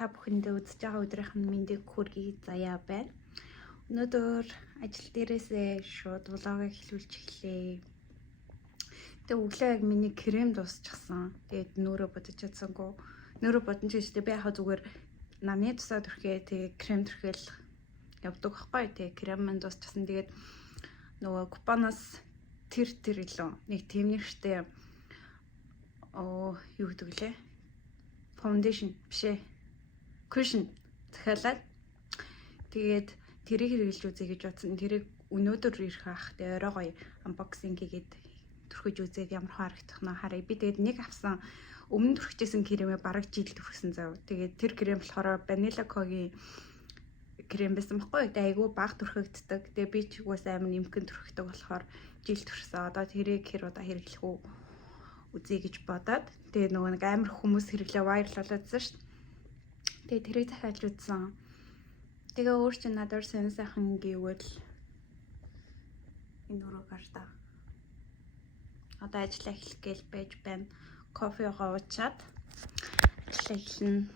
та бүхэндээ үзэж байгаа өдрийнх нь мэндийг хүргэе заяа байна. Өнөөдөр ажил дээрээсээ шууд влог эхлүүлж эхлэе. Тэгээ өглөө яг миний крем дуусчихсан. Тэгээд нүүрээ бодож чадсангүй. Нүүрээ бодсон ч гэжтэй би яхаа зүгээр намны тусаа төрхөө тэгээ крем төрхөөл явдаг байхгүй. Тэгээ крем маань дуусчихсан. Тэгээд нөгөө купоноос тэр илүү нэг тэмнэр штэ юу гэдэг лээ? Foundation бишээ. Cushion захиалаад тэгээд тэрийг хэрэглэж үзье гэж бодсон. Тэрийг өнөөдөр ирэх ах. Тэгээ орой гоё unboxing хийгээд түрхэж үзээд ямар харагдах нь харъя. Би тэгээд нэг авсан өмнө түрхчихсэн кремээ бараг жил түрхсэн зав. Тэгээд тэр крем болохоор Vanilla Co-гийн крем байсан байхгүй. Тэгээд айгүй баг түрхэгддэг. Тэгээд би ч угсаа амар нэмхэн түрхдэг болохоор жил түрхсэн. Одоо тэрийг хэр удаа хэрэглэх үү үзье гэж бодоод тэгээд нөгөө нэг амар хүмүүс хэрэглээ вайрлуулсан шүү дээ. Тэгээд тэрийг захиалж үзсэн. Тэгээ өөр чинь надад сонир сайхан гэвэл энэ уруугаар та. Одоо ажиллаа эхлэх гээл байж байна. Кофегаа уучаад ажиллаа эхэлнэ.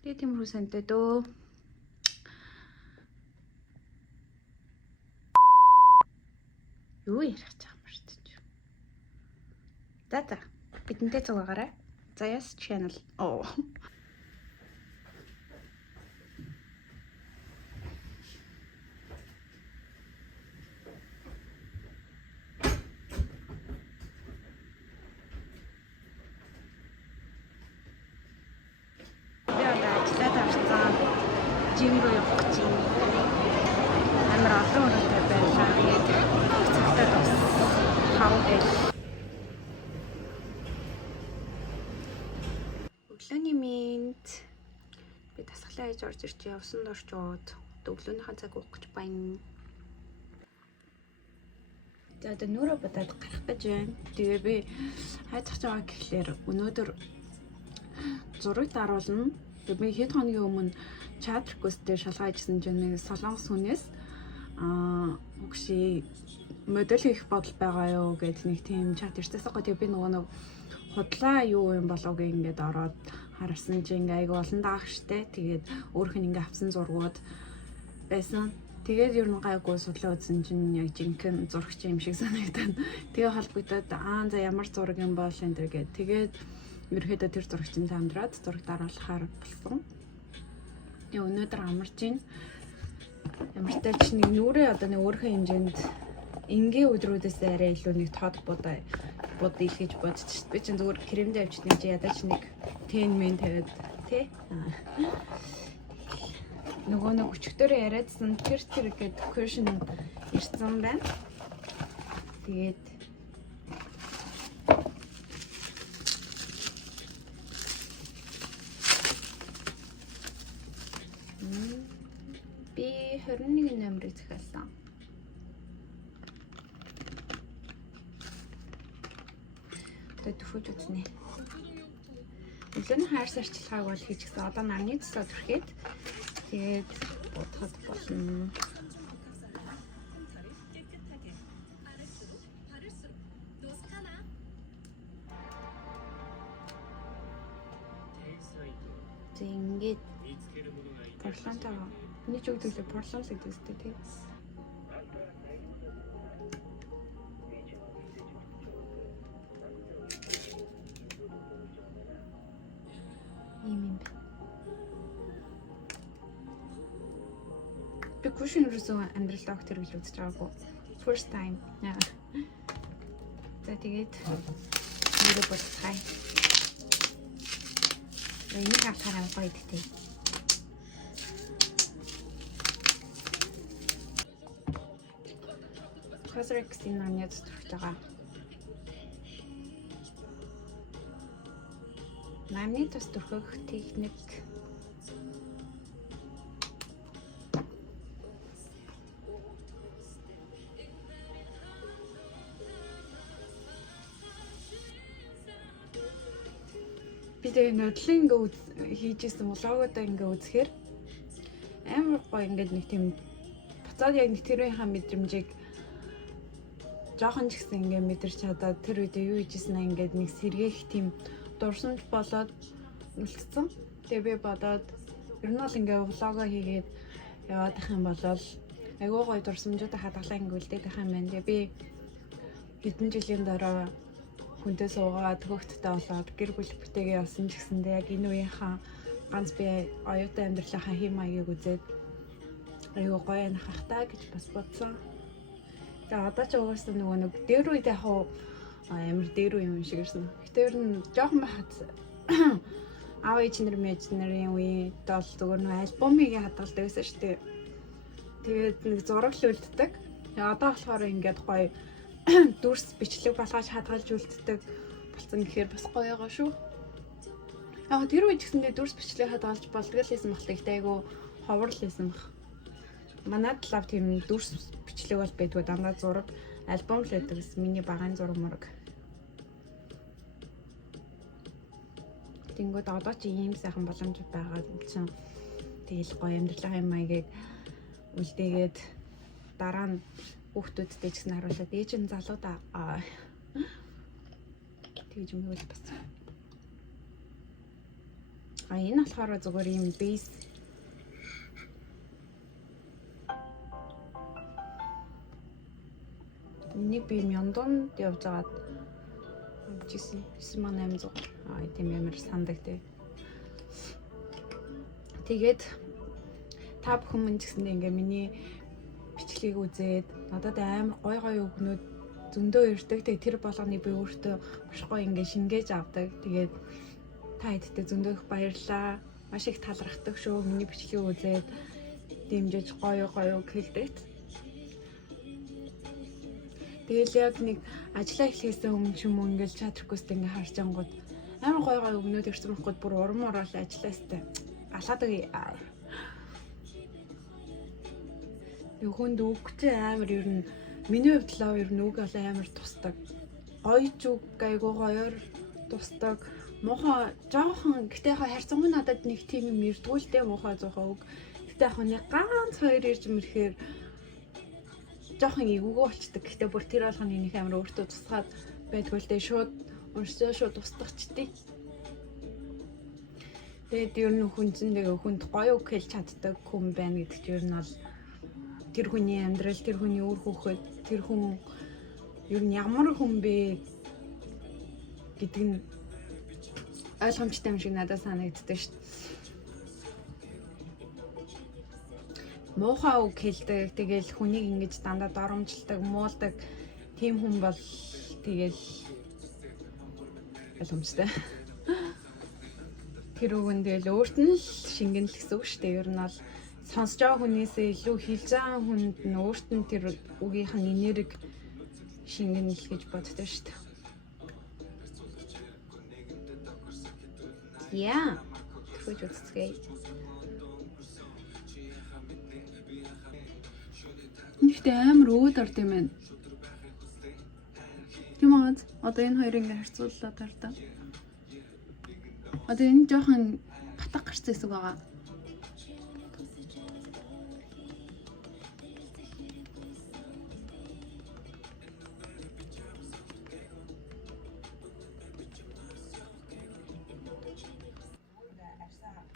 Тэгээ тиймэрхүү сантай дөө. Юу ярих гэж байгаа юм бэ? За бидэнтэй цугаараа. Заяас channel. Оо. Жим руу явах гэж амар олон өрөөтэй байлаа. Тэгээд цагтаа бас 5 дээл. Өглөөний мэнд би дасгалаа хийж орж ирч явсан дорч ууд өглөөнийхөө цаг уух гэж байна. За одоо нүүрээ бодоод гарах гэж байна. Тэгээ би хайцах байгаа гэхлээр өнөөдөр зураг даруулна. Тэгээ би хэд хоногийн өмнө чат реквестээр шалгаа хийсэн чинь нэг солонгос хүнээс 혹시 модель хийх бодол байгаа юу гэдэг нэг тийм чат ирсээсээ гоо. Тэгээ би нөгөө нэг худлаа юу юм болов гэ ингээд ороод харсан чинь ингээ айгу олон даах штэ. Тэгээд өөрх нь ингээ авсан зургууд байсан. Тэгээд ер нь гайгүй судлаа үзсэн чинь яг жинхэнэ зурагч юм шиг санагдана. Тэгээ холбогдоод за ямар зураг юм бол энэ төр гээд тэгээд ерөөхдөө тэр зурагчин таамдраад зураг даруулахаар болсон. Тэгээ өнөөдөр амарч байна. Ямар ч тач нэг нүрээ одоо нэг өөрхөн хэмжээнд энгийн өдрүүдээс арай илүү нэг тод бод илгээж бодчих. Би чинь зүгээр кремдээ авчиж нэг ядаж нэг 10 min тавиад тий. Нөгөө нэг өчигдөр яриадсан тэр гэдэг cushion ирсэн байна. Тэгээд би 21 номерыг захиалсан. Тэгээд төвөж үзнэ. Өглөөний хаяр сарчилгааг бол хийчихсэн. Одоо намны цэсээ төрхээд тэгээд бодоход болно. Ингээд Порталантаа нэг үгдэлээ Порталант гэдэг тийм. Би cushion руусан амьдрал доктор гэж үзэж байгаагүй. First time. За тэгээд нэрээ болцгаая. Энийг хатаараа гоё идэх. Cosrx-ийн намны зүтгэж байгаа. Намны тус төрхөх техник. Би тэгээ нодлын ингээ хийжсэн влогуудаа ингээ үзэхээр амар гоё ингээд нэг тийм буцаад яг нэг тэрийнхаа мэдрэмжийг жоохон ч гэсэн ингээ мэдэрч чадаад тэр үед юу хийжсэн аа ингээд нэг сэргээх тийм дурсамж болоод үлдсэн. Тэгээ би бодоод ер нь бол ингээ влогоо хийгээд яваад их юм бол айгүй гоё дурсамжуудаа хадгалаа ингээ үлдээд байх юм байна. Тэгээ би хэдэн жилийн дараа хүнтэй суугаад хөөгттэй болоод гэр бүл бүтээгээ явсан ч гэсэндээ яг энэ үеийнхаа ганц би оюутай амьдралынхаа хэм маягийг үзээд айгүй гоё анхах таа гэж бас бодсон. Тэгээ одоо ч угаасаа нөгөө нэг дээр үед яг амар дээр үе юм шиг ирсэн. Гэтэ ер нь жоохон бахад аав ээж нарын үе дол зүгээр нэг альбомыг хадгалдаг байсан шүү дээ. Тэгээд нэг зураг л үлддэг. Тэгээ одоо болохоор ингээд гоё дүрс бичлэг болгож хадгалж үлддэг болсон гэхээр бас гоё байгаа шүү. Яг тэр үе гэсэндээ дүрс бичлэг хадгалж болдгоо л байсан багтаа ихтэй айгу ховор л байсан баг. Манай талав тийм дүрс бичлэг бол байдгүй дандаа зураг альбом л байдаг гэсэн миний багын зураг мураг. Тэнгүүд одоо ч ийм сайхан боломж байгаа юм чинь тэгэл гоё амьдралын маягийг үлдээгээд дараа нь хүүхдүүдтэй ч гэсэн харуулаад ээж нь залуу да тэгж юм бол бас энэ болохоор зүгээр юм бейс нэг би Мьондонд явж байгаад жисэн 9800 тийм ямар сандаг тий. Тэгээд та бүхэн мань ч гэсэндээ ингээ миний бичлэгийг үзээд надад амар гой өгнүүд зөндөө ирдэг. Тэгээ тэр болгоныг би өөртөө маш гоё ингээ шингээж авдаг. Тэгээд та хэдтэй зөндөө их баярлаа. Маш их талархдаг шүү. Миний бичлэгийг үзээд дэмжиж гоё хэлдэг. Тэгэл яг нэг ажиллаа эхлэхээс өмнө ч юм уу ингээл чат реквест ингээ харж ангууд амар гоё өгнүүд ирсэн байхгүй бүр урам орол ажиллаастай. Алаад үе. Хүнд үг чи амар ер нь миний хувьд л ер нь үг бол амар тусдаг. Гоё ч үг айгуу гоёор тусдаг. Муухай жоохон гэтээ харьцангуй надад нэг тийм юм ирдгүүлтэй муухай зуухай үг. Гэтээ яг нэг ганц хоёр ирж мэрхээр жоохон эвгүй болчдөг. Гэтээ бүр тэр болгоны нэг амар өөртөө тусгаад байдгүй л дээ шууд уншсаа шууд устгахчдээ. Тэгээд ер нь хүнд гоё үг хэлж чаддаг хүн байна гэдэг чинь ер нь бол тэр хүний амьдрал, тэр хүний үр хөвгөд, тэр хүн ер нь ямар хүн бэ гэдэг нь ойлгомжтой юм шиг надад санагддаг шүү дээ. Муухай үг хэлдэг, тэгэл хүнийг ингэж дандаа доромжилдаг, муулдаг тийм хүн бол тэгэл ойлгомжтой. Тэр үгэн тэгэл өөрт нь л шингэн л гэсэн үг шүү дээ. Ер нь бол сонсож байгаа хүнээсээ илүү хэлж байгаа хүнд нь өөрт нь тэр үгийнх нь энерги шингэн л гэж боддог шүү дээ. Яа. Тэгж үзцгээе. Нэгтэй амар өөд орд юм байна. Тийм аа. Одоо энэ хоёрыг ингээ харьцууллаа тартаа. Одоо энэ жоохон батга гарсан хэсэг байгаа.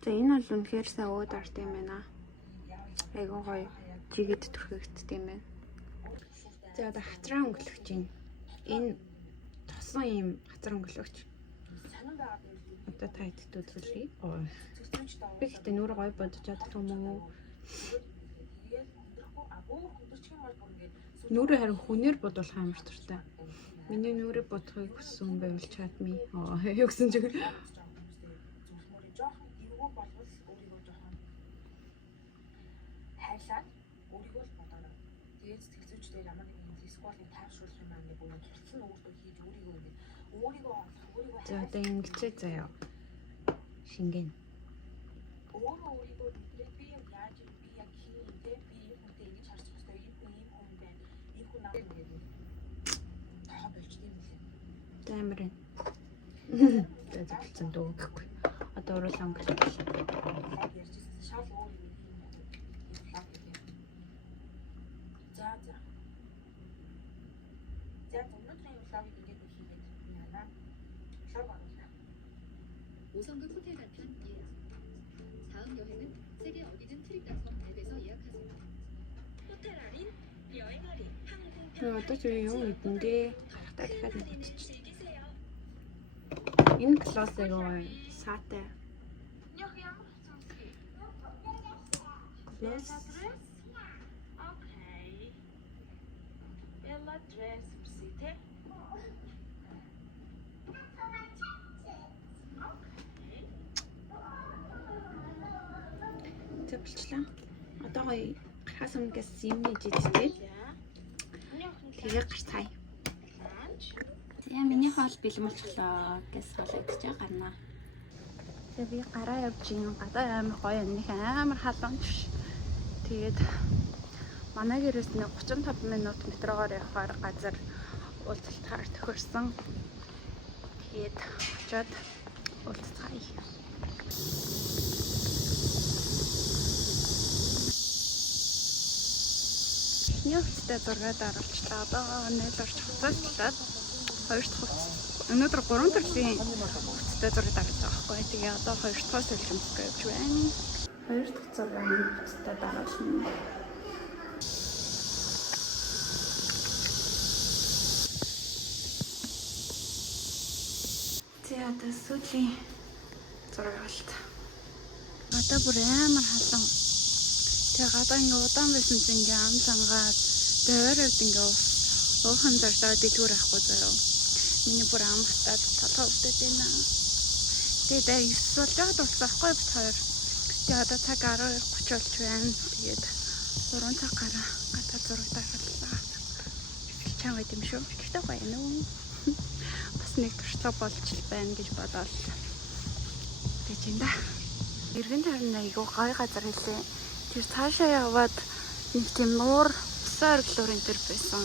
За энэ бол үнэхээр сайн өөд орд юм байна. Айгуу гоё жигэд түрхэгддэг юм байна. За одоо хацраа өнгөлөгч юм. Энэ тосон юм хацраа өнгөлөгч. Одоо та хэдд үзүүлье. Би ихтэй нүрэ гоё бодож чаддаг юм уу? Нүрэ харин хүнээр бодвол амар туртай. Миний нүрэ бодохыг хүссэн хүн байвал чатми. Юу гэсэн чиг. Хайлаад өөрийгөө л бодоорой. Тэгээд сэтгцүүчдээ ямар нэгэн сквотыг тайвшруулах юм аа нэг бүр тулцсан өөртөө хийж өөрийгөө олох. За одоо ингэчээ заяа. Шингэн. Өөрийгөө мэдрээд би яг яаж би яг хин би хүнтэй ингэж харж байгаа юм хүн байна. Энэ хүн надад гэдэг. Таа болчтой юм лээ. Амар энэ. За зөвхөн дөө гэхгүй. Одоо уруулаа өнгөлөж. Шал өөр юм. За өнөөдрийн влогийг ингэж хийгээд яана. Влог оруулаа. 5성급 호텔 간편 예약. 다음 여행은 세계 어디든 트립닷컴 앱에서 예약하세요. 호텔 할인, 여행 할인, 항공 Одоо ч юм идэндээ гарахтаа дахиад нэг 즐기세요. энэ классыг саатай. 여기 한번 смотри. Класс. Окей. Bella dress visite. Зөвлчлээ. Одоо гоё гарахаас өмнөөс юм нээж идчихээ. Тэгээ гарцгаая. Яа миний хоол бэлэн болчихлоо гэж солигдож гарнаа. Тэгээ би гараа явж ийн гадаа амар гоё нэг амар халуунч. Тэгээд манай гэрээс нэг 35 минут метрогоор явахаар газар уулзалтаар тохирсон. Тэгээд очиод уулзцгаая. Нёцтэй зургаад оруулчлаа. Одоо нийлэрч хуцаачлаад хоёр дахь хуц. Өнөөдөр 3 төрлийн хуцтай зураг авчихсан байхгүй. Тэгээ одоо хоёр дахь сэлжимсгээ явж байна. Хоёр дахь зургийн хуцтай дараална. Тэгээ одоо сүүлийн зураг болт. Одоо бүр амар халуун. Тэгээ гадаа ингээ удаан байсан чинь ингээ ам цангаад дөрөвд ингээ уухан зордоо дэлгүүр авахгүй заяа. Миний бүр ам хатаад толгой өвдөд байна. Тэгээд 9 болж байгаа дуусахгүй бит хоёр. Тэгээ одоо цаг 12:30 болж байна. Тэгээд 3 цаг гараа гадаа зураг дарааллаа. Чам байт юм шүү. Гэхдээ гоё нүү. Бас нэг туршлага болж байна гэж бодоод тэгж энэ да. Иргэн тойрны айгуу гоё газар хэлээ. Тэр цаашаа яваад нэг тийм нуур усан орглоор энэ төр байсан.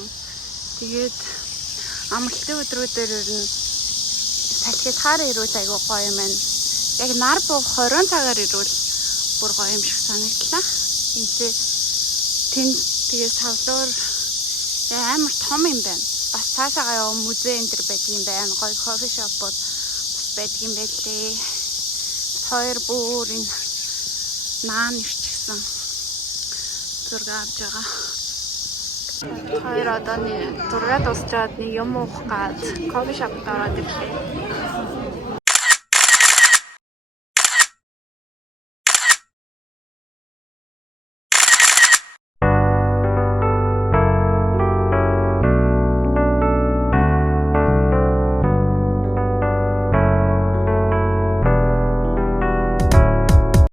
Тэгээд амралтын өдрүүдээр ер нь салхитаар ирүүл айгуу гоё юм байна. Яг нар буу 20 цагаар ирүүл бүр гоё юм шиг санагдлаа. Энд тэнд тэгээ савлуур амар том юм байна. Бас цаашаа яваа музей энэ төр байдаг юм байна. Гоё кофе шопууд бас байдаг юм байлээ. Хоёр бүр энэ наан ирчихсэн. Зураг авч байгаа. Хоёр одоо нэг зураг дуусчаад нэг юм уух гад кофе шопд ороод ирлээ.